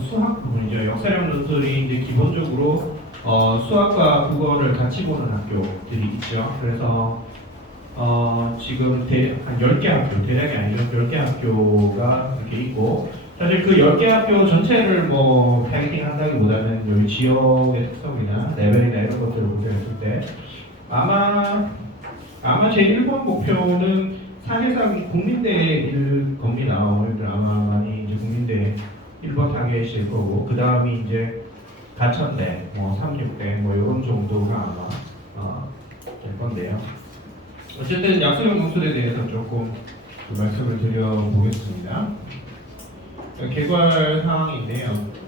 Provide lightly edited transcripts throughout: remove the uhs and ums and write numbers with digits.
수학 부분이죠. 역사량 논술이 이제 기본적으로 수학과 국어를 같이 보는 학교들이 있죠. 그래서 지금 한 10개 학교, 대략이 아니죠. 10개 학교가 이렇게 있고, 사실 그 10개 학교 전체를 뭐 타겟팅 한다기보다는 여기 지역의 특성이나 레벨이나 이런 것들을 고려했을 때 아마 제 1번 목표는 사실상 국민대일 겁니다. 오늘 아마 많이 이제 국민대 1번 타겟일 거고, 그 다음이 이제 가천대, 뭐 36대, 뭐 이런 정도가 아마 될 건데요. 어쨌든 약수형 논술에 대해서 조금 말씀을 드려보겠습니다. 개괄 사항인데요.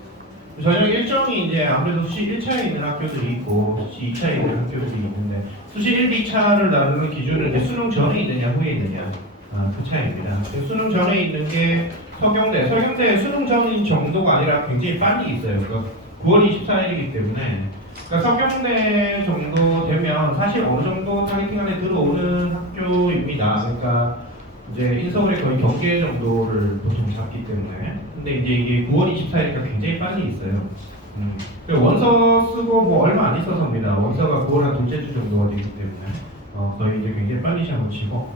저녁 일정이 이제 아무래도 수시 1차에 있는 학교들이 있고 수시 2차에 있는 학교들이 있는데, 수시 1, 2차를 나누는 기준은 이제 수능 전에 있느냐 후에 있느냐 그 차이입니다. 수능 전에 있는 게 서경대 수능 전인 정도가 아니라 굉장히 빨리 있어요. 그러니까 9월 24일이기 때문에, 그러니까 서경대 정도 되면 사실 어느 정도 타겟팅 안에 들어오는 학교입니다. 그러니까 이제 인서울의 거의 경계 정도를 보통 잡기 때문에. 근데 이제 이게 9월 24일이니까 굉장히 빨리 있어요. 원서 쓰고 뭐 얼마 안 있어서입니다. 원서가 9월 한 둘째 주 정도가 되기 때문에 거의 이제 굉장히 빨리 시험을 치고,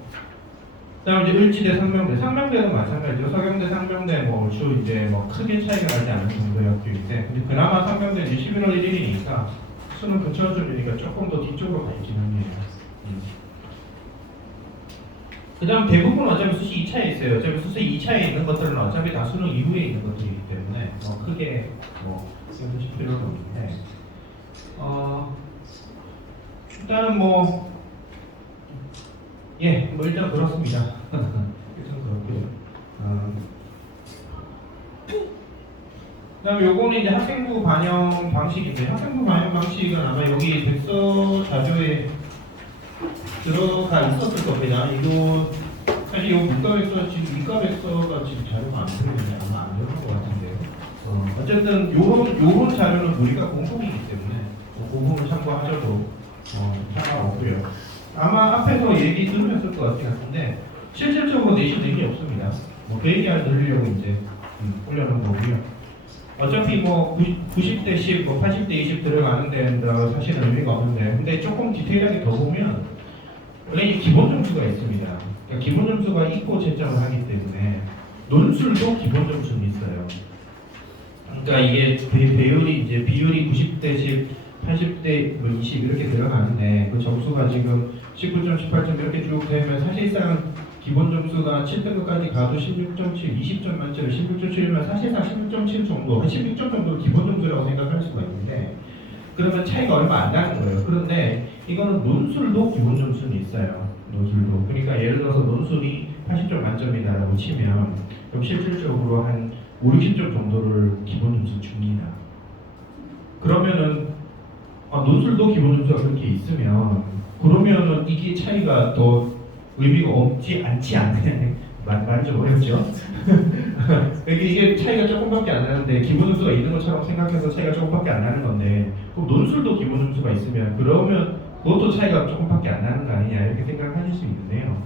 그다음에 이제 을지대, 상명대도 마찬가지죠. 서경대, 상명대 뭐 얼추 이제 뭐 크게 차이가 나지 않는 정도의 학교인데, 근데 그나마 상명대 이제 11월 1일이니까 수능 근처쯤이니까 조금 더 뒤쪽으로 가 있긴 합니다. 그다음 대부분 어차피 수시 2차에 있어요. 어차피 수시 2차에 있는 것들은 어차피 다 수능 이후에 있는 것들이기 때문에 크게 신경 쓰실 필요는 없는데, 일단은 뭐 일단 그렇습니다. 일단 그렇고요. 그다음에 요거는 이제 학생부 반영 방식인데, 학생부 반영 방식은 아마 여기 백서 자료에 들어가 있었을 겁니다. 이거 사실 이 문과백서, 지금 이과백서가 지금 자료가 안 들어있는데 아마 안 들어간 것 같은데요. 어쨌든 요런 자료는 우리가 공통이기 때문에 그 부분을 참고하셔도 상관없고요. 아마 앞에서 얘기 들으셨을 것 같긴 한데 실질적으로 내신 의미 없습니다. 그 얘기를 들으려고 이제 올려놓은 거고요. 어차피 뭐 90대 10, 80대 20 들어가는 데는 사실은 의미가 없는데, 근데 조금 디테일하게 더 보면 원래 이 기본 점수가 있습니다. 그러니까 기본 점수가 있고 채점을 하기 때문에 논술도 기본 점수는 있어요. 그러니까 이게 비율이 90대 10, 80대 20 이렇게 들어가는데, 그 점수가 지금 19점, 18점 이렇게 쭉 되면 사실상 기본 점수가 7등급까지 가도 16.7, 20점 만점에 16.7이면 사실상 16.7 정도, 한 16점 정도 기본 점수라고 생각할 수가 있는데, 그러면 차이가 얼마 안 나는 거예요. 그런데 이거는 논술도 기본 점수는 있어요. 논술도. 그러니까 예를 들어서 논술이 80점 만점이다라고 치면 그럼 실질적으로 한 5, 60점 정도를 기본 점수 줍니다. 그러면은 논술도 기본 점수가 그렇게 있으면, 그러면은 이게 차이가 더 의미가 없지 않지 않냐. 말이 좀 어렵죠? 이게 차이가 조금밖에 안 나는데, 기본 점수가 있는 것처럼 생각해서 차이가 조금밖에 안 나는 건데, 그럼 논술도 기본 점수가 있으면 그러면 그것도 차이가 조금밖에 안 나는 거 아니냐 이렇게 생각하실 수 있는데요.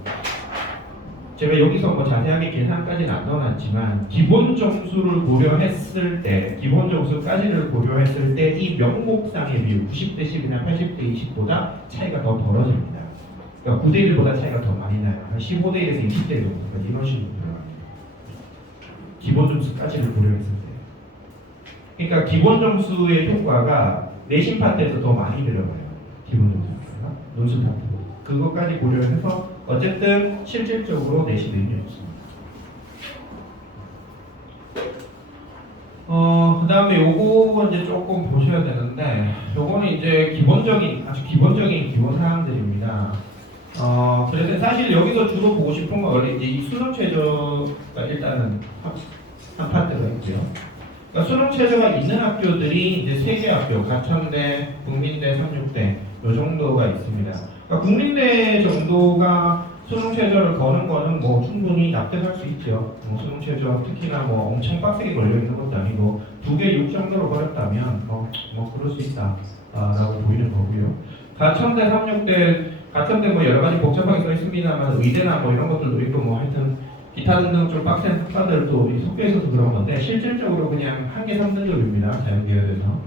제가 여기서 뭐 자세하게 계산까지는 안 넣어놨지만, 기본 점수를 고려했을 때, 기본 점수까지를 고려했을 때 이 명목상의 비율 90대 10이나 80대 20보다 차이가 더 벌어집니다. 그러니까 9대 1보다 차이가 더 많이 나요. 한 15대 1에서 20대 1 정도까지 이런 식으로 들어갑니다. 기본 점수까지를 고려했을 때. 그러니까 기본 점수의 효과가 내신 파트에서 더 많이 들어가요. 기본 점수가 논술 파트. 그것까지 고려해서 어쨌든 실질적으로 내신 의미 없습니다. 그 다음에 요거 이제 조금 보셔야 되는데, 요거는 이제 아주 기본적인 기본 사항들입니다. 그래서 사실 여기서 주로 보고 싶은 건 원래 이제 이 수능 최저가 일단은 한 파트가 있고요. 그러니까 수능 최저가 있는 학교들이 이제 3개 학교, 가천대, 국민대, 36대 요 정도가 있습니다. 그러니까 국민대 정도가 수능 최저를 거는 거는 뭐 충분히 납득할 수 있죠. 수능 최저 특히나 뭐 엄청 빡세게 걸려 있는 것도 아니고 2개 6 정도로 걸었다면 뭐 그럴 수 있다라고 보이는 거고요. 가천대, 36대 가천대 뭐 여러 가지 복잡하게 써 있습니다만 의대나 뭐 이런 것들도 있고 뭐 하여튼 기타 등등 좀 빡센 학과들도 섞여 있어서 그런 건데 실질적으로 그냥 한 개 3등급입니다. 자연계열에서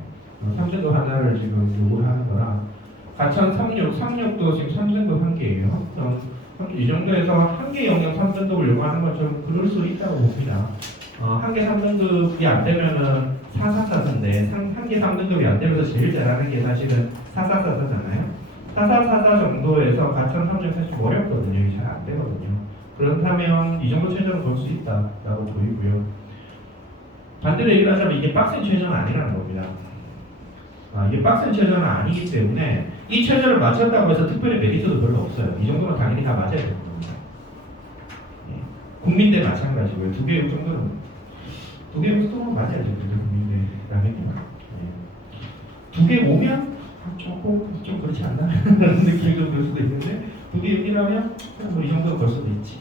3등급 하나를 지금 요구를 하는 거라 가천 36도 지금 3등급 한 개예요. 이 정도에서 한 개 영역 3등급을 요구하는 건 좀 그럴 수 있다고 봅니다. 한 개 3등급이 안 되면은 444인데 한 개 3등급이 안 되면서 제일 잘하는 게 사실은 444잖아요. 4444 정도에서 가천 3등 사실 어렵거든요. 이게 잘 안 되거든요. 그렇다면 이 정도 최저는 볼 수 있다라고 보이고요. 반대로 얘기를 하자면 이게 빡센 최저는 아니라는 겁니다. 이게 빡센 최저는 아니기 때문에 이 최저를 맞췄다고 해서 특별히 메리트도 별로 없어요. 이 정도는 당연히 다 맞아야 되는 겁니다. 국민대 마찬가지고요. 2개 정도는 2개 정도는 맞아야죠. 국민대 라는 게 2개 오면 조금 좀 그렇지 않나? 라는 느낌이 좀 들 수도 있는데 2개 6이라면 뭐 이 정도는 벌 수도 있지.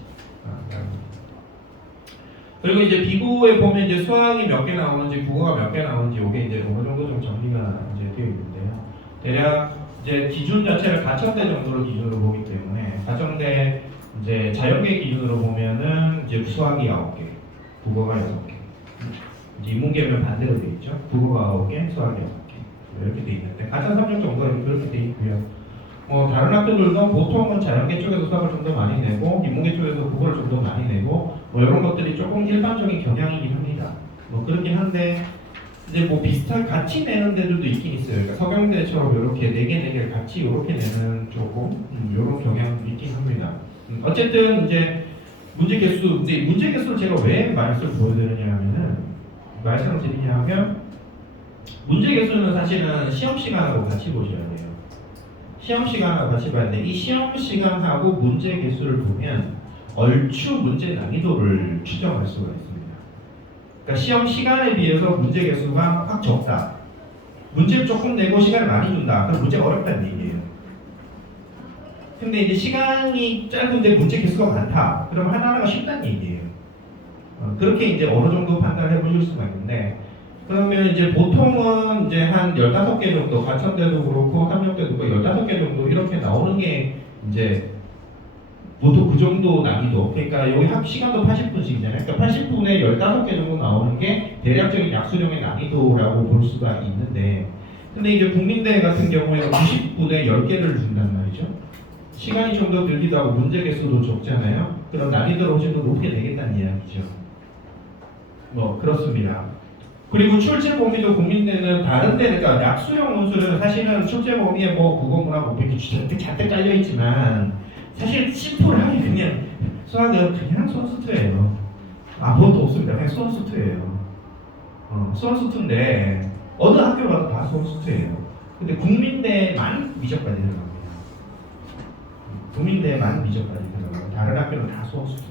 그리고 이제 비고에 보면 이제 수학이 몇 개 나오는지 국어가 몇 개 나오는지 이게 이제 어느 정도 좀 정리가 이제 되어 있는데요. 대략 이제 기준 자체를 가천대 정도로 기준으로 보기 때문에 가천대 이제 자연계 기준으로 보면은 이제 수학이 9개, 국어가 6개. 이제 인문계면 반대로 되어 있죠. 국어가 9개, 수학이 6개. 이렇게 되어 있는데 가천 3종 정도는 그렇게 되어 있고요. 다른 학교들도 보통은 자연계 쪽에서 수학을 좀 더 많이 내고 인문계 쪽에서 국어를 좀 더 많이 내고 뭐 이런 것들이 조금 일반적인 경향이긴 합니다. 뭐 그렇긴 한데 이제 뭐 비슷한 같이 내는 데들도 있긴 있어요. 그러니까 서경대처럼 이렇게 4개를 같이 이렇게 내는 조금 이런 경향이 있긴 합니다. 어쨌든 이제 문제 개수를 제가 왜 말씀을 보여드리냐면은 말씀을 드리냐면 문제 개수는 사실은 시험 시간하고 같이 보셔야 돼요. 시험 시간하고 같이 봐야 돼. 이 시험 시간하고 문제 개수를 보면 얼추 문제 난이도를 추정할 수가 있습니다. 그러니까 시험 시간에 비해서 문제 개수가 확 적다. 문제를 조금 내고 시간을 많이 준다. 그럼 문제가 어렵다는 얘기예요. 근데 이제 시간이 짧은데 문제 개수가 많다. 그럼 하나하나가 쉽다는 얘기예요. 그렇게 이제 어느 정도 판단을 해보실 수가 있는데 그러면 이제 보통은 이제 한 15개 정도, 가천대도 그렇고 함영대도 그렇고 15개 정도 이렇게 나오는 게 이제 보통 그 정도 난이도. 그러니까 여기 학 시간도 80분씩이잖아요. 그러니까 80분에 15개 정도 나오는 게 대략적인 약수령의 난이도라고 볼 수가 있는데 근데 이제 국민대 같은 경우에는 90분에 10개를 준단 말이죠. 시간이 좀 더 들기도 하고 문제 개수도 적잖아요. 그럼 난이도를 훨씬 더 높게 내겠다는 이야기죠. 뭐 그렇습니다. 그리고 출제 범위도 국민대는 다른 데 그러니까 약수령 논술은 사실은 출제 범위에 뭐 국어 문화 뭐 이렇게 잔뜩 깔려 있지만 사실 심플하게 그냥 수학은 그냥 소원수투예요. 아무것도 없습니다. 그냥 소원수투예요. 소원수투인데 어느 학교 가도 다 소원수투예요. 근데 국민대만 미적까지 들어갑니다. 국민대만 미적까지 들어가고 다른 학교는 다 소원수투입니다.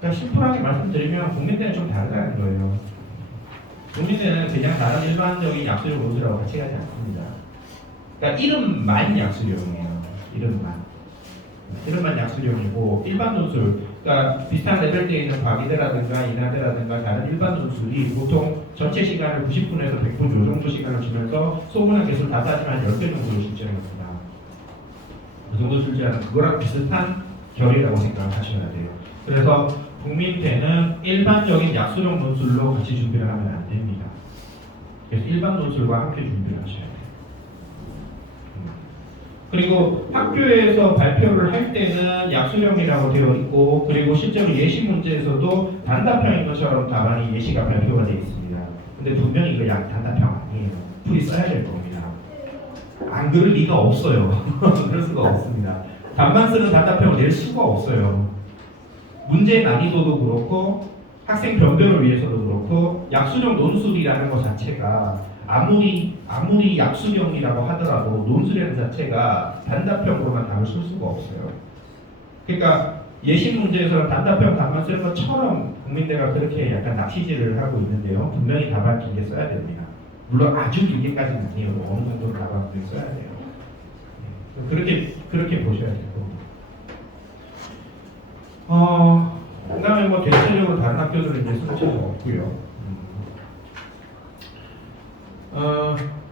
그러니까 심플하게 말씀드리면 국민대는 좀 다르다는 거예요. 국민대는 그냥 다른 일반적인 약수령 논술하고 같이 가지 않습니다. 그러니까 이름만 약수령이에요. 이름만 약수령이고 일반 논술, 그러니까 비슷한 레벨대에 있는 과기대라든가 인하대라든가 다른 일반 논술이 보통 전체 시간을 90분에서 100분 요 정도 시간을 주면서 소문화 개수를 다 따지면 10개 정도로 출제합니다. 그 정도 출제하는 그거랑 비슷한 결이라고 생각을 하셔야 돼요. 그래서 국민대는 일반적인 약수령 논술로 같이 준비를 하면 안 됩니다. 그래서 일반 논술과 함께 준비를 하셔야 돼요. 그리고 학교에서 발표를 할 때는 약수령이라고 되어 있고 그리고 실제로 예시 문제에서도 단답형인 것처럼 답안이 예시가 발표가 되어 있습니다. 근데 분명히 이거 단답형 아니에요. 풀이 써야 될 겁니다. 안 그럴 리가 없어요. 그럴 수가 없습니다. 답만 쓰는 단답형을 낼 수가 없어요. 문제 난이도도 그렇고 학생 변별을 위해서도 그렇고 약수령 논술이라는 것 자체가 아무리 약수령이라고 하더라도 논술이라는 자체가 단답형으로만 답을 쓸 수가 없어요. 그러니까 예시 문제에서는 단답형 답만 쓰는 것처럼 국민대가 그렇게 약간 낚시질을 하고 있는데요. 분명히 답안 길게 써야 됩니다. 물론 아주 길게까지는 아니에요. 어느 정도 답안 길게 써야 돼요. 그렇게 보셔야 돼요. 그 다음에 뭐 대체적으로 다른 학교들은 이제 수치가 없고요.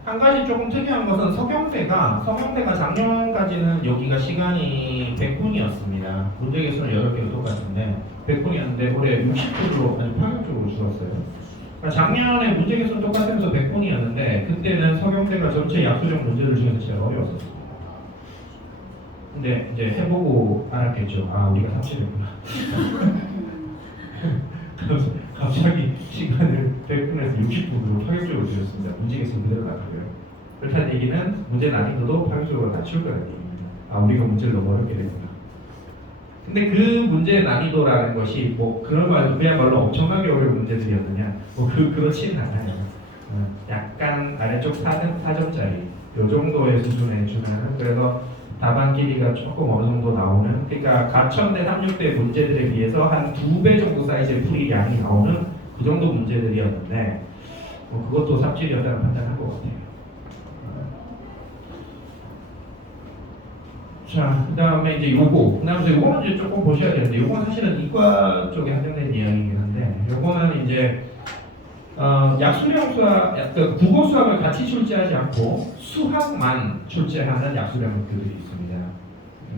한 가지 조금 특이한 것은 서경대가 작년까지는 여기가 시간이 100분이었습니다. 문제 개수는 8개로 똑같은데 100분이었는데 올해 60분으로 아니 파격적으로 줄었어요. 그러니까 작년에 문제 개수는 똑같으면서 100분이었는데 그때는 서경대가 전체 약수령 문제들 중에서 제일 어려웠었습니다. 근데 이제 해보고 알았겠죠. 아 우리가 삽질했구나. 그래서 갑자기 시간을 100분에서 60분으로 파격적으로 줄였습니다. 문제 개수 그대로 나가고요. 그렇다는 얘기는 문제 난이도도 파격적으로 낮출 거라는 얘기입니다. 아 우리가 문제를 너무 어렵게 됐구나. 근데 그 문제 난이도라는 것이 뭐 그야말로 엄청나게 어려운 문제들이었느냐? 뭐 그렇지는 않아요. 약간 아래쪽 4점짜리 요 정도의 수준에 준하는 그래서 답안 길이가 조금 어느 정도 나오는 그러니까 가천대 36대 문제들에 비해서 한 2배 정도 사이즈의 풀이 양이 나오는 그 정도 문제들이었는데 그것도 삽질이었다는 판단한 것 같아요. 자, 그 다음에 이제 요거는 이제 조금 보셔야 되는데 요건 사실은 이과 쪽에 한정된 이야기이긴 한데 요거는 이제 약수령 수학, 국어 수학을 같이 출제하지 않고 수학만 출제하는 약수령 학교들이 있습니다.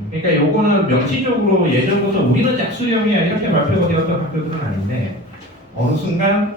그러니까 요거는 명시적으로 예전부터 우리는 약수령이야 이렇게 발표가 되었던 학교들은 아닌데 어느 순간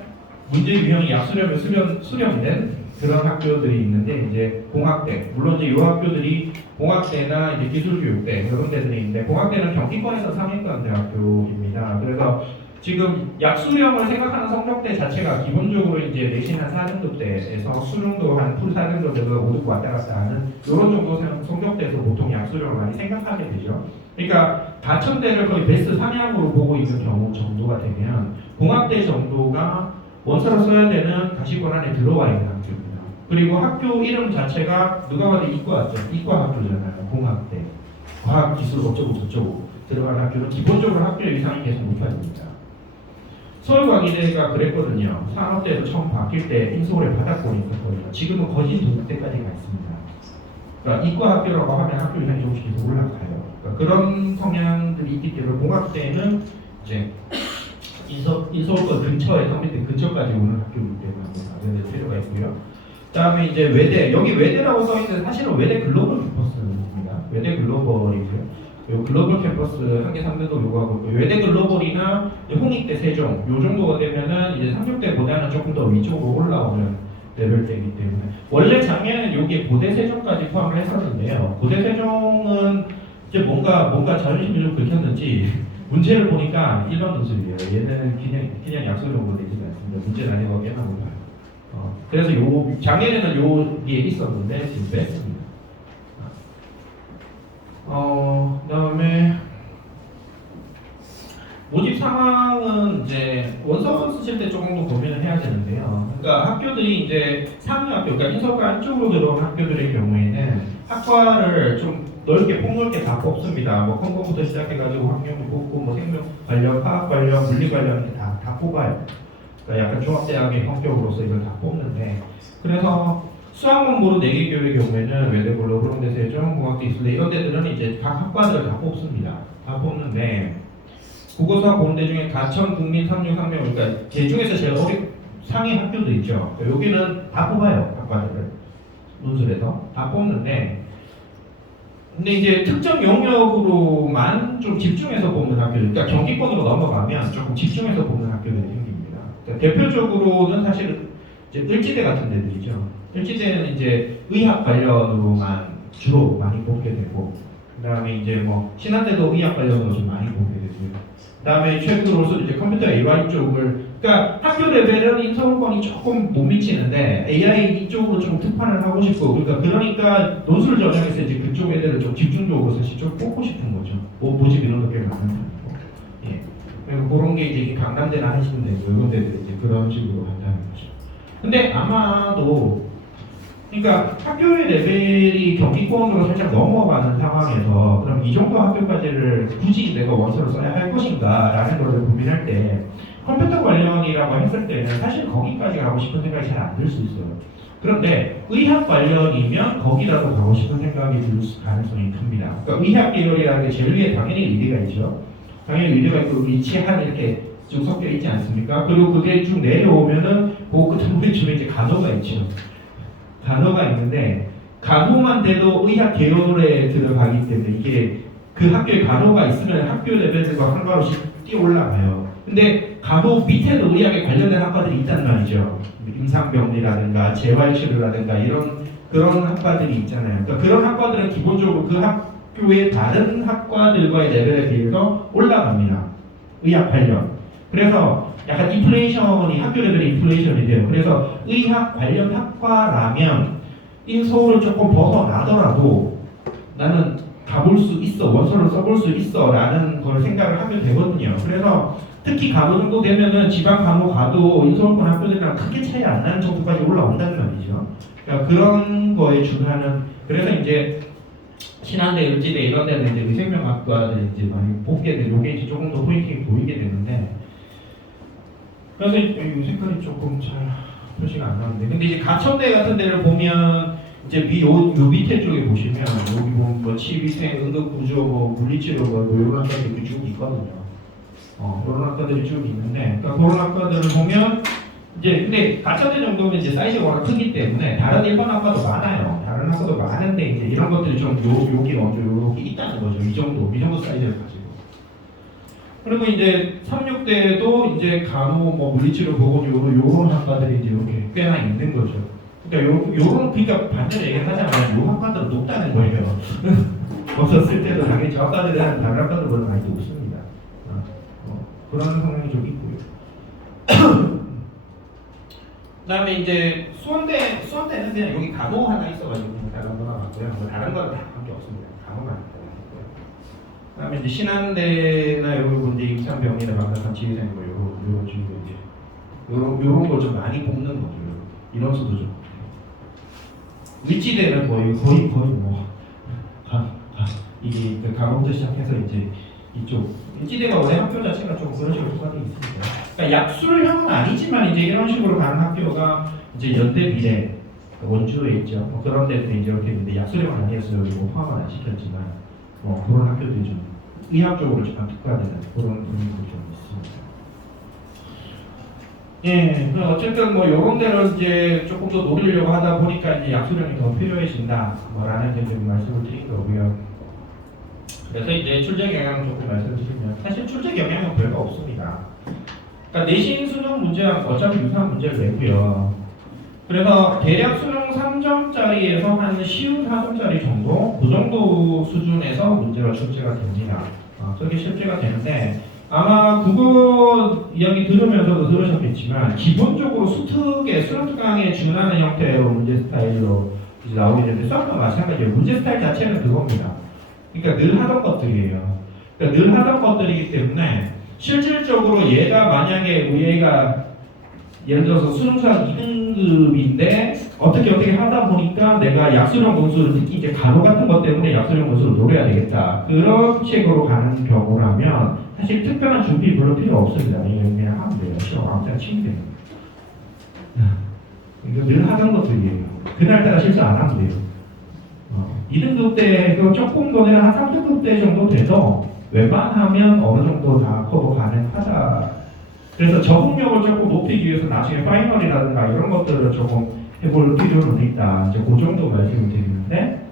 문제 유형이 약수령에 수렴된 그런 학교들이 있는데 이제 공학대, 물론 이제 이 학교들이 공학대나 이제 기술교육대 이런 데들이 있는데 공학대는 경기권에서 상위권 대학교입니다. 그래서 지금 약수령을 생각하는 성적대 자체가 기본적으로 이제 내신 한 4등급대에서 수능도 한 풀 4등급에서 5등 왔다 갔다 하는 이런 정도 성적대에서 보통 약수령을 많이 생각하게 되죠. 그러니까 가천대를 거의 베스트 3양으로 보고 있는 경우 정도가 되면 공학대 정도가 원서로 써야 되는 가시권 안에 들어와 있는 학교입니다. 그리고 학교 이름 자체가 누가 봐도 이과 학교잖아요. 공학대, 과학, 기술 어쩌고 저쩌고 들어가는 학교는 기본적으로 학교 이상이 계속 못합니다. 서울과기대가 그랬거든요. 산업대에서 처음 바뀔 때 인서울에 바닥권이 있었거든요. 지금은 거진 도덕대까지 가 있습니다. 그러니까 이과 학교라고 하면 학교 이상이 조금씩 계속 올라가요. 그러니까 그런 성향들이 있기 때문에 공학대는 이제 인서울권 근처에 선배들 근처까지 오는 학교이기 때문에 필요가 있고요. 그다음에 이제 외대, 여기 외대라고 써있는데 사실은 외대 글로벌 캠퍼스입니다. 외대 글로벌이고요. 요 글로벌 캠퍼스 한개 3등급 요구하고 외대 글로벌이나 홍익대 세종 요 정도가 되면은 이제 36대보다는 조금 더 위쪽으로 올라오는 레벨대이기 때문에 원래 작년에는 여기에 고대 세종까지 포함을 했었는데요. 고대 세종은 이제 뭔가 자존심이 좀 긁혔는지 문제를 보니까 일반 도술이에요. 얘는 그냥 약속적으로 되지 않습니다. 문제 난이도가 꽤나 높아요. 그래서 작년에는 여기에 있었는데 지금 뺐습니다. 그다음에 모집 상황은 이제 원서만 쓰실 때 조금 더 고민을 해야 되는데요. 그러니까 학교들이 이제 상위 학교, 그러니까 인서울 안쪽으로 들어온 학교들의 경우에는 학과를 좀 폭넓게 다 뽑습니다. 뭐 컴퓨터부터 시작해가지고 환경도 뽑고, 뭐 생명 관련, 화학 관련, 물리 관련 이렇게 다 뽑아요. 그러니까 약간 종합대학의 성격으로서 이걸 다 뽑는데, 그래서 수학만 모르 4개 교육의 경우에는 외대, 글로벌, 홍대, 세종, 공학대, 이수대 이런 데들은 이제 각 학과들을 다 뽑습니다. 다 뽑는데 국어수학 보는 중에 가천, 국민, 상류, 상명, 그러니까 제 중에서 제일 상위 학교도 있죠. 여기는 다 뽑아요. 학과들을 논술에서 다 뽑는데, 근데 이제 특정 영역으로만 좀 집중해서 뽑는 학교들, 그러니까 경기권으로 넘어가면 조금 집중해서 뽑는 학교들이 생깁니다. 그러니까 대표적으로는 사실은 이제 을지대 같은 데들이죠. 을지대는 이제 의학 관련으로만 주로 많이 뽑게 되고, 그다음에 이제 뭐 신한대도 의학 관련으로 좀 많이 뽑게 되고요. 그다음에 최근으로서 이제 컴퓨터 AI 쪽을, 그러니까 학교 레벨은 인서울권이 조금 못 미치는데 AI 이쪽으로 좀 특판을 하고 싶고, 그러니까 논술 전형에서 이제 그쪽 애들을 좀 집중적으로 사실 좀 뽑고 싶은 거죠. 모집 이런 게 많은 편이고, 예. 그리고 그런 게 이제 강남대나 하시면 되고 이런 데들 이제 그런 식으로 한다는 거죠. 근데 아마도 그러니까 학교의 레벨이 경기권으로 살짝 넘어가는 상황에서 그럼 이 정도 학교까지를 굳이 내가 원서를 써야 할 것인가 라는 것을 고민할 때 컴퓨터 관련이라고 했을 때는 사실 거기까지 가고 싶은 생각이 잘 안 들 수 있어요. 그런데 의학 관련이면 거기라도 가고 싶은 생각이 들 가능성이 큽니다. 그러니까 의학 계열이라는 게 제일 위에 당연히 의대가 있죠. 당연히 의대가 있고 위치한 이렇게 쭉 섞여 있지 않습니까? 그리고 그게 쭉 내려오면은 그 끝머리쯤에 이제 간호가 있죠. 단어가 있는데 간호만 돼도 의학 계열에 들어가기 때문에 이게 그 학교에 간호가 있으면 학교 레벨과 한 가로씩 뛰어 올라가요. 근데 간호 밑에도 의학에 관련된 학과들이 있단 말이죠. 임상병리라든가 재활치료라든가 이런 그런 학과들이 있잖아요. 그러니까 그런 학과들은 기본적으로 그 학교의 다른 학과들과의 레벨에 비해서 올라갑니다. 의학 관련. 그래서 약간 인플레이션이 학교 레벨의 인플레이션이 돼요. 그래서 의학 관련 학과라면 인서울을 조금 벗어나더라도 나는 가볼 수 있어, 원서를 써볼 수 있어 라는 걸 생각을 하면 되거든요. 그래서 특히 간호 정도 되면은 지방 간호 가도 인서울권 학교들이랑 크게 차이 안 나는 정도까지 올라온다는 말이죠. 그러니까 그런 거에 준하는, 그래서 이제 신한대, 을지대 이런 데는 이제 의생명학과들 이제 많이 보게 되는, 요게 이제 조금 더 포인팅이 보이게 되는데, 그래서 이 색깔이 조금 잘 표시가 안 나는데, 근데 이제 가천대 같은 데를 보면 이제 요 밑에 쪽에 보시면 여기 보면 뭐 치위생, 응급구조, 뭐 물리치료 뭐 이런 학과들이 쭉 있거든요. 그런 학과들이 쭉 있는데, 그러니까 그런 학과들을 보면 이제 근데 가천대 정도면 이제 사이즈가 워낙 크기 때문에 다른 일반 학과도 많아요. 다른 학과도 많은데 이제 이런 것들이 좀 여기 먼저 여기 있다는 거죠. 이 정도 사이즈를 가지고. 그리고 이제 36대도 이제 간호, 뭐 물리치료 보건 요런 학과들이 이제 이렇게 꽤나 있는 거죠. 그러니까 그러니까 반대로 얘기하자면 요 학과들은 높다는 거예요. 없었을 때도 당연히 저 학과들은 다른 학과들보다 많이 높습니다. 그런 성향이 좀 있고요. 그다음에 이제 수원대는 그냥 여기 간호 하나 있어가지고 다른 거나 같고요. 뭐 다른 거는 다 관계 없습니다. 간호만 있고요. 그다음에 이제 신한대나 여기 이제 임상병이나 막다산 지휘생 뭐 요런 주로 이제 요런 걸 좀 많이 뽑는 거죠. 인원수도 좀. 위치대는 거의 뭐 이게 그 간호부터 시작해서 이제 이쪽 일지대가 원래 학교 자체가 좀 그런 식으로 조건이 있습니다. 그러니까 약술형은 아니지만 이제 이런 식으로 가는 학교가 이제 연대 미래 원주에 있죠. 뭐 그런 데도 이제 이렇게 있는데 약술형은 아니었어요. 뭐 포함은 안 시켰지만 그런 학교들이 좀 의학적으로 좀 특화되는 그런 분위기도 좀 있습니다. 예, 어쨌든 뭐 이런 데를 이제 조금 더 노리려고 하다 보니까 이제 약술형이 더 필요해진다, 뭐라는 좀 말씀을 드린 거고요. 그래서 이제 출제 영향 조금 말씀드리면 사실 출제 영향은 별거 없습니다. 그러니까 내신 수능 문제랑 어차피 유사한 문제를 내고요. 그래서 대략 수능 3점짜리에서 한 쉬운 4점짜리 정도, 그 정도 수준에서 문제가 출제가 됩니다. 그게 실제가 되는데 아마 국어 이야기 들으면서도 들으셨겠지만 기본적으로 수특의 수능 특강에 준하는 형태로 문제 스타일로 이제 나오게 되는데 수학과 마찬가지예요. 문제 스타일 자체는 그겁니다. 그러니까 늘 하던 것들이에요. 그러니까 늘 하던 것들이기 때문에 실질적으로 얘가 만약에 얘가 예를 들어서 수능수학 2등급인데 어떻게 하다 보니까 내가 약수령 문수를 특히 이제 간호 같은 것 때문에 약수령 문수를 노려야 되겠다. 그런 식으로 가는 경우라면 사실 특별한 준비 별로 필요 없습니다. 그냥 하면 돼요. 시험 아무 때나 치면 돼요. 이거 늘 하던 것들이에요. 그날따라 실수 안 하면 돼요. 2등급 때 조금 더 내가 한 3등급 때 정도 돼도 웬만하면 어느 정도 다 커버 가능하다. 그래서 적응력을 조금 높이기 위해서 나중에 파이널이라든가 이런 것들을 조금 해볼 필요는 있다. 이제 그 정도 말씀을 드리는데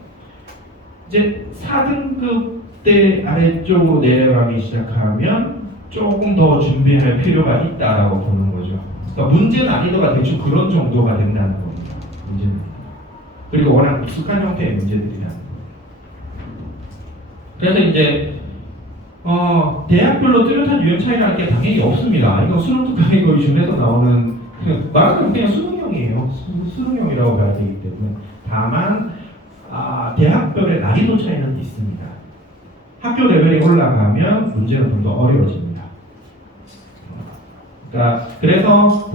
이제 4등급 때 아래쪽으로 내려가기 시작하면 조금 더 준비할 필요가 있다라고 보는 거죠. 그러니까 문제 난이도가 대충 그런 정도가 된다는 겁니다. 문제는. 그리고 워낙 익숙한 형태의 문제들이라는 거예요. 그래서 이제 대학별로 뚜렷한 유형 차이라는 게 당연히 없습니다. 이거 수능 특강의 거의 중에서 나오는 말하자면 그냥 수능형이에요. 수능형이라고 봐야 되기 때문에 다만 대학별의 난이도 차이는 있습니다. 학교 레벨이 올라가면 문제는 좀 더 어려워집니다. 그러니까 그래서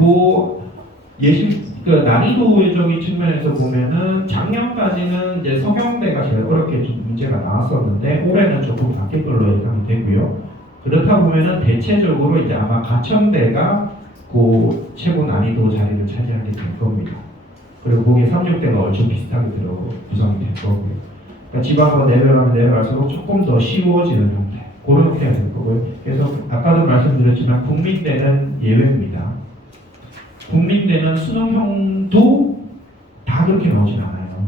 그 난이도적인 측면에서 보면은 작년까지는 이제 서경대가 제일 어렵게 좀 문제가 나왔었는데 올해는 조금 바뀔 걸로 예상이 되고요. 그렇다 보면은 대체적으로 이제 아마 가천대가 그 최고 난이도 자리를 차지하게 될 겁니다. 그리고 거기에 36대가 얼추 비슷하게 구성이 될 거고요. 그러니까 지방으로 내려갈수록 조금 더 쉬워지는 형태, 그런 형태가 될 거고요. 그래서 아까도 말씀드렸지만 국민대는 예외입니다. 국민대는 수능형도 다 다 그렇게 나오진 않아요.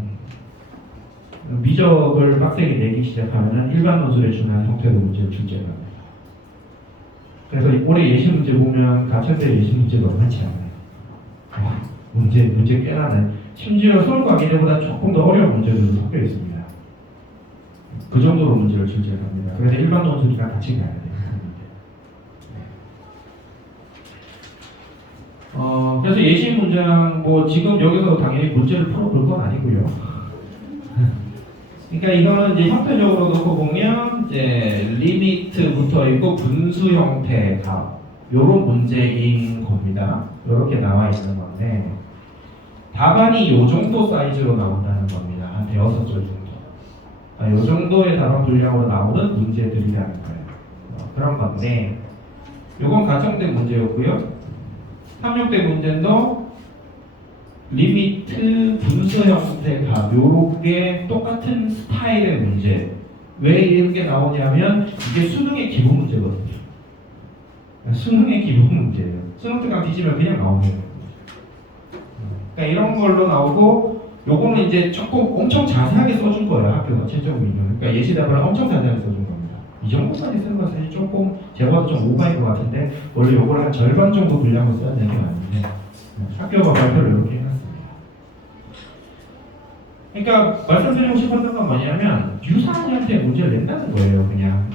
미적을 빡세게 내기 시작하면 일반 논술에 준하는 형태로 문제를 출제를 합니다. 그래서 올해 예시 문제 보면 가천대 예시 문제가 많지 않아요. 문제 꽤나 나요. 심지어 수능과기대보다 조금 더 어려운 문제들도 섞여 있습니다. 그 정도로 문제를 출제를 합니다. 그래서 일반 논술이랑 같이 가야 돼요. 그래서 예시 문장 뭐 지금 여기서 당연히 문제를 풀어볼 건 아니고요. 그러니까 이거는 이제 형태적으로 놓고 보면 이제 리미트 붙어 있고 분수 형태 값 요런 문제인 겁니다. 이렇게 나와 있는 건데 답안이 요 정도 사이즈로 나온다는 겁니다. 한 대여섯 줄 정도. 요 정도의 답안 분량으로 나오는 문제들이라는 거예요. 그런 건데 요건 가정된 문제였고요. 3학대 문제도 리미트 분수 형태 값 요렇게 똑같은 스타일의 문제. 왜 이렇게 나오냐면 이게 수능의 기본 문제거든요. 수능의 기본 문제예요. 수능 특강 뒤지면 그냥 나오는 거예요. 그러니까 이런 걸로 나오고 요거는 이제 조금 엄청 자세하게 써준 거예요. 학교가 최종 민원. 그러니까 예시답을 엄청 자세하게 써준 겁니다. 이 정도까지 쓰는 건 사실 조금 제가 봐도 좀 오버인 것 같은데 원래 요걸 한 절반 정도 분량을 써야 되는 게 맞는데 학교가 발표를 이렇게 해놨습니다. 그러니까 말씀드리고 싶었던 건 뭐냐면 유사한 형태의 문제를 낸다는 거예요. 그냥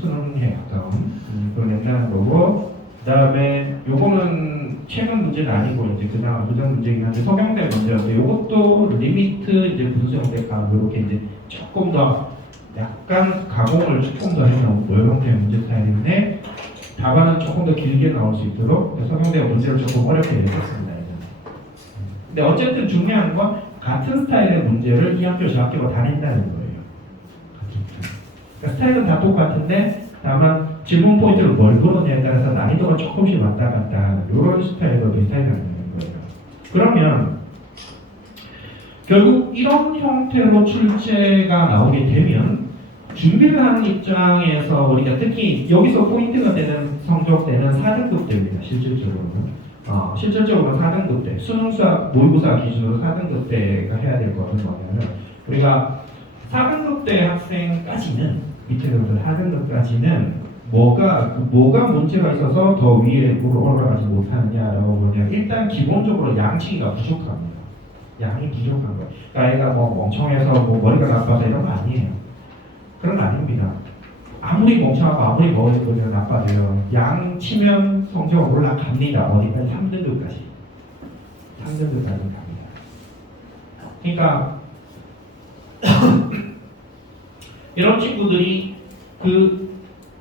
수능에 가까운 그걸 낸다는 거고 그 다음에 요거는 최근 문제는 아니고 이제 그냥 문제이긴 한데 서경대 문제였는데 요것도 리미트 이제 분수 형태가 이렇게 이제 조금 더 약간 가공을 조금 더 해놓은 모형형태의 문제 스타일인데 답안은 조금 더 길게 나올 수 있도록 서경대가 문제를 조금 어렵게 냈었습니다. 근데 어쨌든 중요한 건 같은 스타일의 문제를 이 학교 저 학교가 다 낸다는 거예요. 그러니까 스타일은 다 똑같은데 다만 질문 포인트를 뭘 걸어냐에 따라서 난이도가 조금씩 왔다 갔다 하는 이런 스타일로 디자인을 하는 거예요. 그러면 결국 이런 형태로 출제가 나오게 되면 준비를 하는 입장에서 우리가 특히 여기서 포인트가 되는 성적대는 4등급 대입니다. 실질적으로는. 실질적으로 4등급 대, 수능 수학 모의고사 기준으로 4등급 대가 해야 될 것은 뭐냐면 우리가 4등급 대 학생까지는 밑에 들어서 4등급까지는 뭐가 문제가 있어서 더 위로 올라가지 못하느냐라고 보면 일단 기본적으로 양치기가 부족합니다. 양이 부족한 거예요. 그러니까 애가 뭐 멍청해서 뭐 머리가 나빠서 이런 거 아니에요. 그런 거 아닙니다. 아무리 멍청하고 아무리 머리가 나빠도요. 양 치면 성적 올라갑니다. 어디까지? 3등급까지. 3등급까지 갑니다. 그러니까 이런 친구들이 그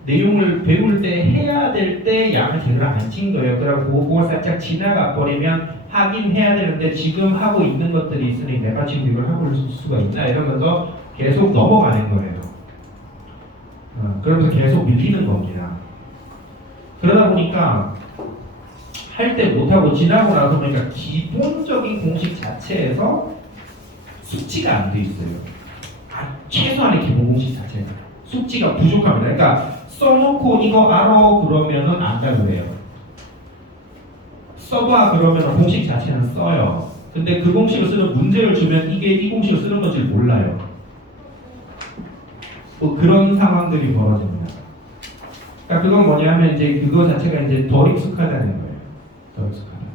내용을 배울 때 해야 될 때 양을 제대로 안 친 거예요. 그리고 그걸 살짝 지나가 버리면 하긴 해야 되는데 지금 하고 있는 것들이 있으니 내가 지금 이걸 하고 있을 수가 있나 이러면서 계속 넘어가는 거예요. 그러면서 계속 밀리는 겁니다. 그러다 보니까 할 때 못하고 지나고 나서 보니까 기본적인 공식 자체에서 숙지가 안 돼 있어요. 최소한의 기본 공식 자체가 숙지가 부족합니다. 그러니까 써놓고 이거 알아 그러면은 안다고 해요. 써봐 그러면 공식 자체는 써요. 근데 그 공식을 쓰는 문제를 주면 이게 이 공식을 쓰는 건지 몰라요. 뭐 그런 상황들이 벌어집니다. 그러니까 그건 뭐냐면 이제 그거 자체가 이제 덜 익숙하다는 거예요. 덜 익숙하다.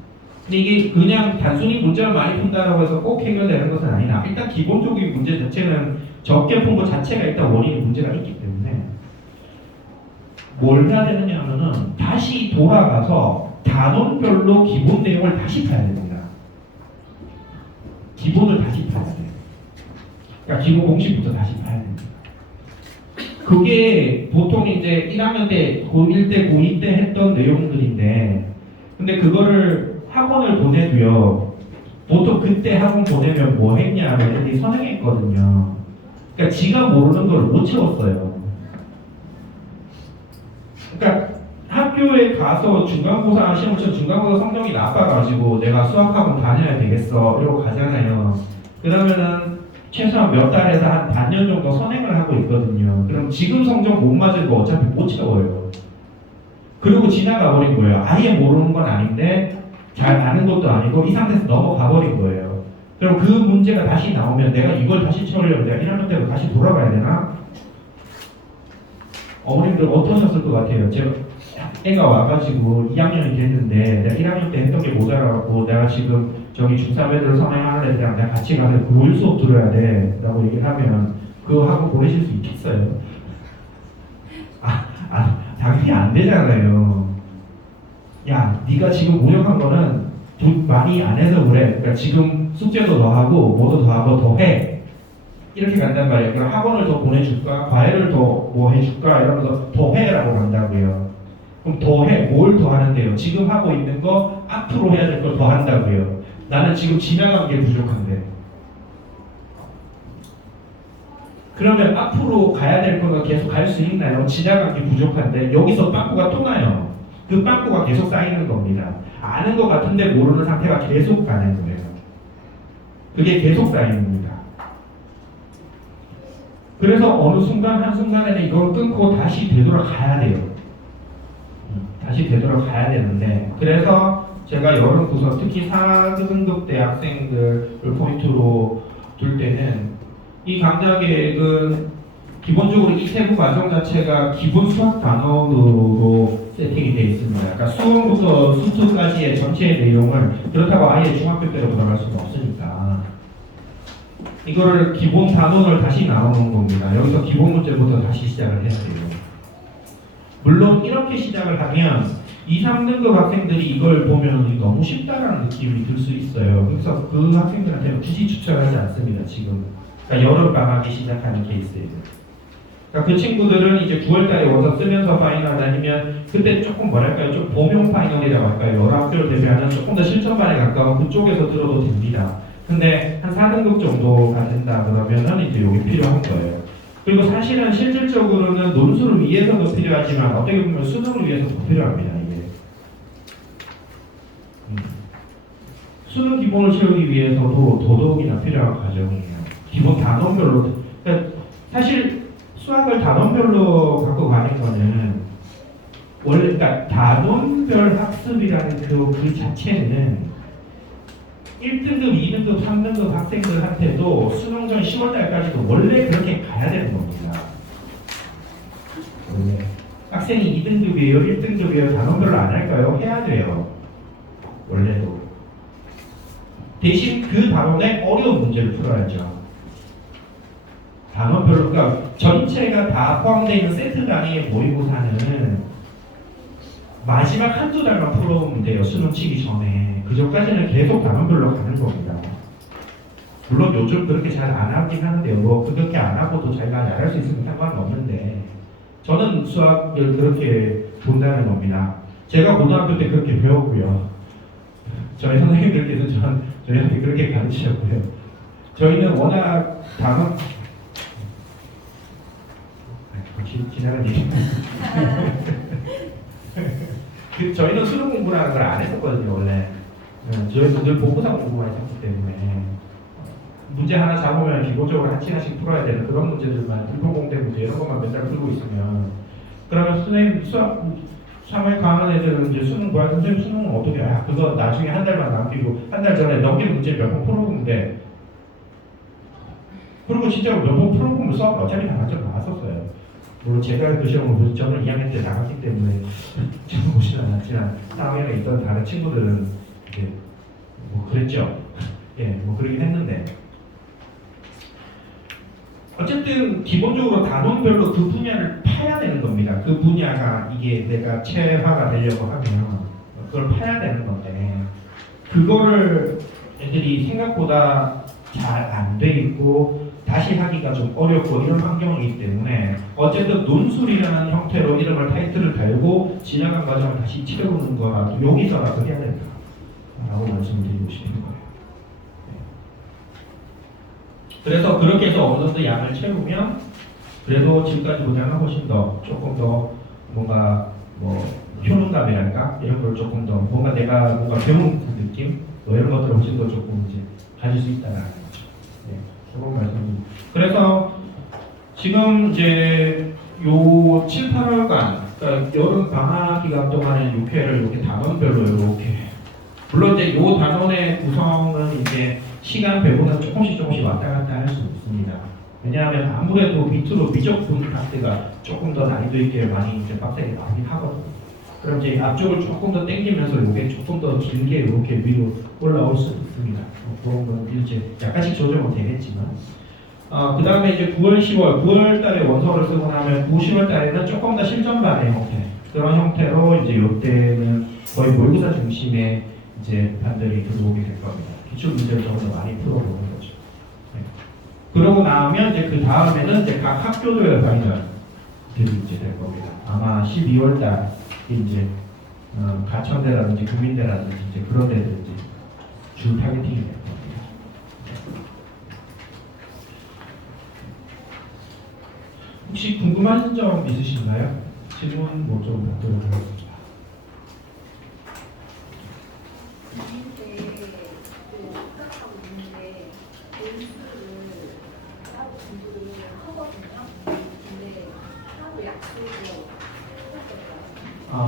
근데 이게 그냥 단순히 문제를 많이 푼다라고 해서 꼭 해결되는 것은 아니다. 일단 기본적인 문제 자체는 적게 푼 것 자체가 일단 원인이 문제가 있기 때문에 뭘 해야 되느냐 하면은 다시 돌아가서 단원별로 기본 내용을 다시 파야 됩니다. 기본을 다시 파야 돼요. 그러니까 기본 공식부터 다시 파야 됩니다. 그게 보통 이제 1학년 때, 고1 때, 고2 때 했던 내용들인데 근데 그거를 학원을 보내도요. 보통 그때 학원 보내면 뭐 했냐 하면 애들이 선행했거든요. 그러니까 지가 모르는 걸 못 채웠어요. 그러니까 학교에 가서 중간고사 시험 쳐 중간고사 성적이 나빠가지고 내가 수학학원 다녀야 되겠어 이러고 가잖아요. 그러면은 최소한 몇 달에서 한 반년 정도 선행을 하고 있거든요. 그럼 지금 성적 못 맞을 거 어차피 못 채워요. 그리고 지나가 버린 거예요. 아예 모르는 건 아닌데 잘 아는 것도 아니고 이 상태에서 넘어가 버린 거예요. 그럼 그 문제가 다시 나오면 내가 이걸 다시 채우려면 내가 1학년 때로 다시 돌아가야 되나? 어머님들 어떠셨을 것 같아요? 제가 애가 와가지고 2학년이 됐는데 내가 1학년 때 했던 게 모자라고 내가 지금 저기 중3 애들 선행하는 애들이랑 내가 같이 가서 그 수업 들어야 돼 라고 얘기를 하면 그거 하고 보내실 수 있겠어요? 당연히 안 되잖아요. 야, 네가 지금 모욕한 거는 많이 안 해서 그래. 그러니까 지금 숙제도 더 하고 뭐도 더 하고 더 해. 이렇게 간단 말이에요. 그럼 학원을 더 보내줄까? 과외를 더 뭐 해줄까? 이러면서 더 해라고 간다고요. 그럼 더 해. 뭘 더 하는데요? 지금 하고 있는 거 앞으로 해야 될 걸 더 한다고요. 나는 지금 지나간 게 부족한데. 그러면 앞으로 가야 될 거가 계속 갈 수 있나요? 지나간 게 부족한데 여기서 빵꾸가 또 나요. 그 빵꾸가 계속 쌓이는 겁니다. 아는 것 같은데 모르는 상태가 계속 가는 거예요. 그게 계속 쌓이는 겁니다. 그래서 어느 순간 한순간에는 이걸 끊고 다시 되돌아가야 돼요. 다시 되돌아가야 되는데 그래서 제가 여름 구성 특히 4등급 대학생들을 포인트로 둘 때는 이 강좌 계획은 기본적으로 이 세부 과정 자체가 기본 수학 단원으로 세팅이 되어 있습니다. 그러니까 수원부터 수투까지의 전체 내용을 그렇다고 아예 중학교 때로 돌아갈 수가 없으니까 이거를 기본 단원을 다시 나오는 겁니다. 여기서 기본 문제부터 다시 시작을 해야 돼요. 물론 이렇게 시작을 하면 2, 3등급 학생들이 이걸 보면 너무 쉽다라는 느낌이 들 수 있어요. 그래서 그 학생들한테는 굳이 추천하지 않습니다. 지금. 그러니까 여름 방학이 시작하는 케이스예요. 그러니까 그 친구들은 이제 9월달에 와서 쓰면서 파이널 다니면 그때 조금 뭐랄까요, 좀 범용 파이널이라고 할까요, 여러 학교를 대표하는 조금 더 실전반에 가까운 그쪽에서 들어도 됩니다. 근데 한 4등급 정도가 된다 그러면은 이제 여기 필요한 거예요. 그리고 사실은 실질적으로는 논술을 위해서도 필요하지만 어떻게 보면 수능을 위해서도 필요합니다. 이게 수능 기본을 채우기 위해서도 더더욱이나 필요한 과정이에요. 기본 단원별로. 그러니까 사실 수학을 단원별로 갖고 가는 거는 원래 그러니까 단원별 학습이라는 그 자체는 1등급, 2등급, 3등급 학생들한테도 수능 전 10월달까지도 원래 그렇게 가야 되는 겁니다. 원래 학생이 2등급이에요, 1등급이에요, 단원별로 안 할까요? 해야 돼요. 원래도. 대신 그 단원의 어려운 문제를 풀어야죠. 단원별로, 그러니까 전체가 다 포함되어 있는 세트 단위의 모의고사는 마지막 한두 달만 풀어오면 돼요. 수능 치기 전에. 그 전까지는 계속 단원별로 가는 겁니다. 물론 요즘 그렇게 잘 안 하긴 하는데요. 뭐 그렇게 안 하고도 자기가 잘할 수 있으면 상관은 없는데 저는 수학을 그렇게 본다는 겁니다. 제가 고등학교 때 그렇게 배웠고요. 저희 선생님들께서 저희한테 그렇게 가르치셨고요. 저희는 워낙 단원 지나간 얘기. 저희는 수능 공부라는 걸 안 했었거든요, 원래. 저희는 늘 보고사 공부만 했었기 때문에 문제 하나 잡으면 기본적으로 한 시간씩 풀어야 되는 그런 문제들만 불공대 문제 이런 것만 맨날 풀고 있으면 그러면 선생님 수학 3회 강한 애들은 이제 수능 봐야 선생님 수능은 어떻게 해? 그거 나중에 한 달만 남기고 한 달 전에 넘기는 문제 몇 번 풀어보면 돼. 그리고 진짜로 몇 번 풀어보면 수학 어차피 다 만점 나왔었어요. 물론 제가 그 시험을 보신 저는 2학년 때 나갔기 때문에 지금 보시진 않았지만 4학년에 있던 다른 친구들은 이제 뭐 그랬죠. 예, 뭐 그러긴 했는데 어쨌든 기본적으로 단원별로 그 분야를 파야 되는 겁니다. 그 분야가 이게 내가 체화가 되려고 하면 그걸 파야 되는 건데 그거를 애들이 생각보다 잘 안 돼 있고 다시 하기가 좀 어렵고 이런 환경이기 때문에 어쨌든 논술이라는 형태로 이름을 타이틀을 달고 지나간 과정을 다시 채우는 거라도 여기서라도 해야 된다 라고 말씀을 드리고 싶은 거예요. 그래서 그렇게 해서 어느 정도 양을 채우면 그래도 지금까지보다는 훨씬 더 조금 더 뭔가 뭐 효능감이랄까 이런 걸 조금 더 뭔가 내가 뭔가 배운 그 느낌 뭐 이런 것들을 훨씬 더 조금 이제 가질 수 있다는 거죠. 네, 그런 말씀입니다. 그래서 지금 이제 요 7, 8월간 그러니까 여름 방학 기간 동안에 6회를 이렇게 단원별로 이렇게 물론 이제 요 단원의 구성은 이제 시간 배분은 조금씩 왔다 갔다 할 수 있습니다. 왜냐하면 아무래도 밑으로 미적분 파트가 조금 더 난이도 있게 많이 이제 빡세게 나오긴 하거든요. 그럼 이제 앞쪽을 조금 더 당기면서 이게 조금 더 길게 이렇게 위로 올라올 수 있습니다. 그런 건 이제 약간씩 조정은 되겠지만. 그 다음에 이제 9월, 10월, 9월 달에 원서를 쓰고 나면 9, 10월 달에는 조금 더 실전반의 형태. 그런 형태로 이제 이때는 거의 모의고사 중심의 이제 판들이 들어오게 될 겁니다. 기출 문제를 조금 더 많이 풀어보는 거죠. 네. 그러고 나면 이제 그 다음에는 이제 각 학교별 파이널들이 이제 될 겁니다. 아마 12월 달 이제 가천대라든지 국민대라든지 이제 그런 데들 이제 주 타겟팅이 될 겁니다. 혹시 궁금한 점 있으신가요? 질문 뭐좀 받도록 하겠습니다.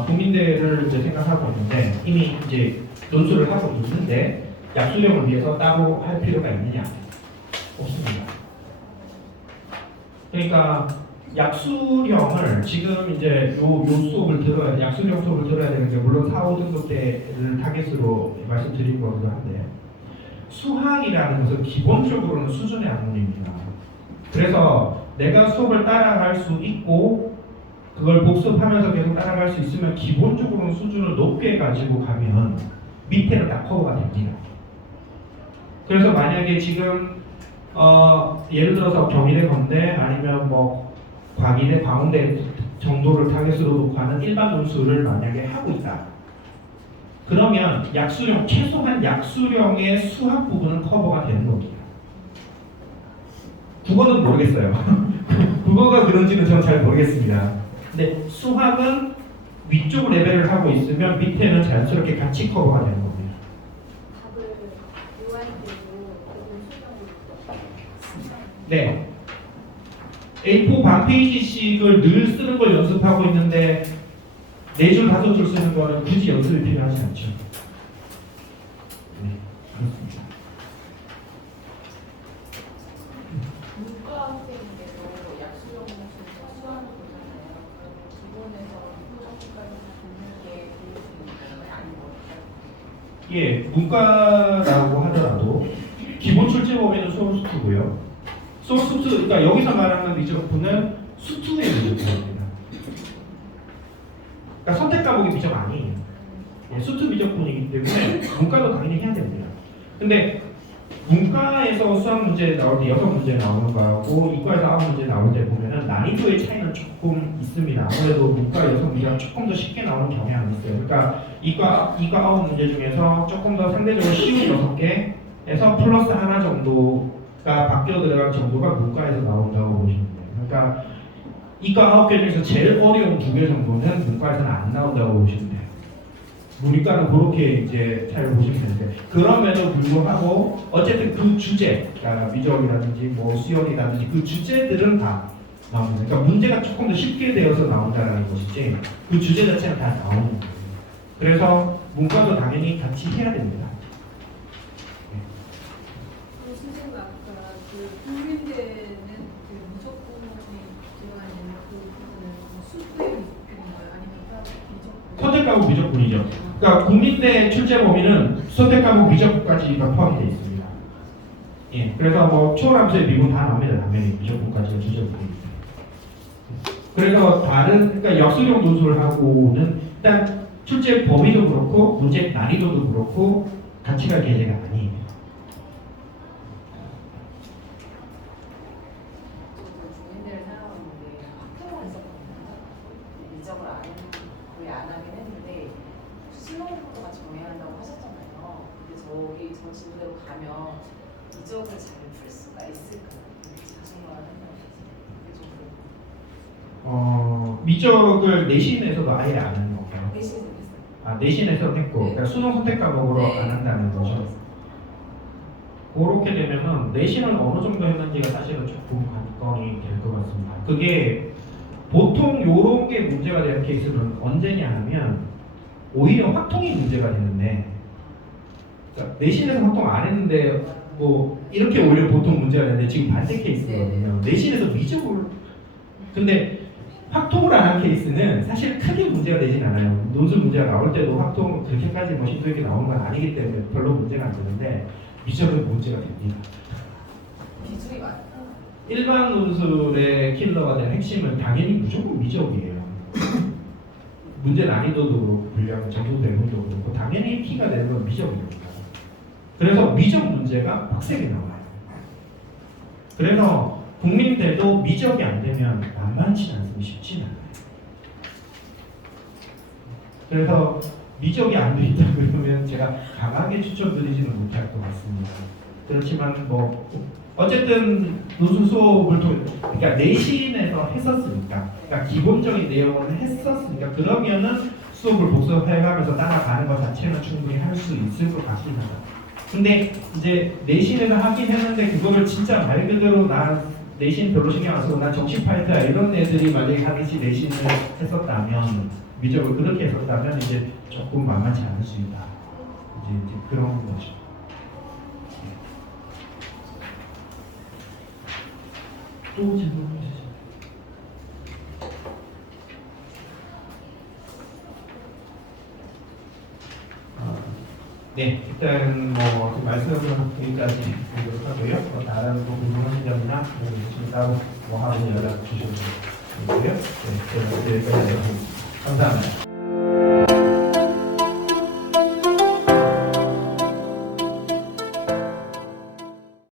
국민대를 이제 생각하고 있는데 이미 이제 논술을 하고 있는데 약수령을 위해서 따로 할 필요가 있느냐? 없습니다. 그러니까 약수령을 지금 이제 요 수업을 들어야 약수령 수업을 들어야 되는데 물론 4, 5등급 때를 타겟으로 말씀드린 거기도 한데 수학이라는 것은 기본적으로는 수준의 학문입니다. 그래서 내가 수업을 따라갈 수 있고 그걸 복습하면서 계속 따라갈 수 있으면 기본적으로는 수준을 높게 가지고 가면 밑에는 다 커버가 됩니다. 그래서 만약에 지금 예를 들어서 경희대, 건대 아니면 뭐 과기대, 광운대 정도를 타겟으로 놓고 하는 일반 논술을 만약에 하고 있다. 그러면 약수령, 최소한 약수령의 수학 부분은 커버가 되는 겁니다. 국어는 모르겠어요. 국어가 그런지는 저는 잘 모르겠습니다. 근데 수학은 위쪽 레벨을 하고 있으면 밑에는 자연스럽게 같이 커버가 되는 겁니다. 네. A4 반 페이지씩을 늘 쓰는 걸 연습하고 있는데 4줄, 5줄 쓰는 거는 굳이 연습이 필요하지 않죠. 네, 그렇습니다. 문과 학생인데도 약수령 공식을 수하는 거잖아요. 기본에서 표정까지 듣는 게 좋을 수 있는 거예요? 아닌 거예요? 예, 문과라고 하더라도 기본 출제 범위는 소수트고요. 소수트, 그러니까 여기서 말하는 미적분은 수투의 미적분입니다. 그러니까 선택 과목이 미적 아니에요. 예, 수투 미적분이기 때문에 문과도 당연히 해야 됩니다. 근데 문과에서 수학 문제 나올 때 6문제 나오는 거하고 이과에서 9문제 나올 때 보면은 난이도의 차이는 조금 있습니다. 아무래도 문과 6문제가 조금 더 쉽게 나오는 경향이 있어요. 그러니까 이과 9문제 중에서 조금 더 상대적으로 쉬운 6개에서 플러스 하나 정도가 바뀌어 들어간 정도가 문과에서 나온다고 보시면 돼요. 그러니까 이과 9개 중에서 제일 어려운 2개 정도는 문과에서는 안 나온다고 보시면 돼요. 문이과는 그렇게 이제 잘 보시면 되는데 그럼에도 불구하고 어쨌든 그 주제, 그러니까 미적이라든지 뭐 수열이라든지 그 주제들은 다 나옵니다. 그러니까 문제가 조금 더 쉽게 되어서 나온다는 것이지 그 주제 자체는 다 나오는 거예요. 그래서 문과도 당연히 같이 해야 됩니다. 선생님 아까 그 국민대는 그 무조건이 들어가는 그 부분은 수도의 미적분인가요? 아니면 따로 미적분? 선택 과목 미적분이죠. 그러니까 국민대 출제 범위는 선택 과목 미적분까지가 포함이 되어 있습니다. 예, 그래서 뭐 초월함수의 미분 다 나옵니다. 당연히 미적분까지가 출제됩니다. 그래서 다른 그러니까 역수용 논술을 하고는 일단 출제 범위도 그렇고 문제 난이도도 그렇고 같이 갈 계제가 아니에요. 국민대를 생각하는데 학교가 있었거든요. 미적을 거의 안 하긴 했는데 실용도가 정해한다고 하셨잖아요. 근데 저기 저 진도대로 가면 미적을 잘 풀 수가 있을까요? 자신감을 생각해서 미적을 내신에서도 아예 안 하는 건가요? 내신을 했어요. 아, 내신에서 했고 그러니까 수능 선택 과목으로 안 한다는 거죠. 그렇게 되면은 내신을 어느 정도 했는지가 사실은 조금 관건이 될 것 같습니다. 그게 보통 요런 게 문제가 되는 케이스는 언제냐 하면 오히려 확통이 문제가 되는데 그러니까 내신에서 확통 안 했는데 뭐 이렇게 오히려 보통 문제가 되는데 지금 반대 케이스거든요. 내신에서 미적으로 근데 확통을 안 한 케이스는 사실 크게 문제가 되진 않아요. 논술 문제가 나올 때도 확통 그렇게까지 뭐 심도 있게 나오는 건 아니기 때문에 별로 문제가 안 되는데 미적은 문제가 됩니다. 비중이 많다. 일반 논술의 킬러가 된 핵심은 당연히 무조건 미적이에요. 문제 난이도도 그렇고 분량 점수 배분도 그렇고 당연히 키가 되는 건 미적입니다. 그래서 미적 문제가 빡세게 나와요. 그래서 국민대도 미적이 안 되면 만만치 않습니다. 쉽지는 않아요. 그래서 미적이 안 돼 있다 그러면 제가 강하게 추천드리지는 못할 것 같습니다. 그렇지만 뭐 어쨌든 논술 수업을 그러니까 내신에서 했었으니까 그러니까 기본적인 내용을 했었으니까 그러면은 수업을 복습해가면서 따라가는 것 자체는 충분히 할 수 있을 것 같긴 하다. 근데 이제 내신에서 하긴 했는데 그거를 진짜 말 그대로 나 내신 별로 신경 안 쓰고 난 정식 파이터야 이런 애들이 만약에 하듯이 내신을 했었다면 미적을 그렇게 했었다면 이제 조금 만만치 않을 수 있다. 이제 그런 거죠. 또 질문 주시죠. 네, 일단 뭐 말씀은 여기까지 드리도록 하고요. 다른 거 궁금하신 점이나 있으시면 따로 뭐 하는 연락 주시면 되고요. 네, 여기까지 하겠습니다. 감사합니다.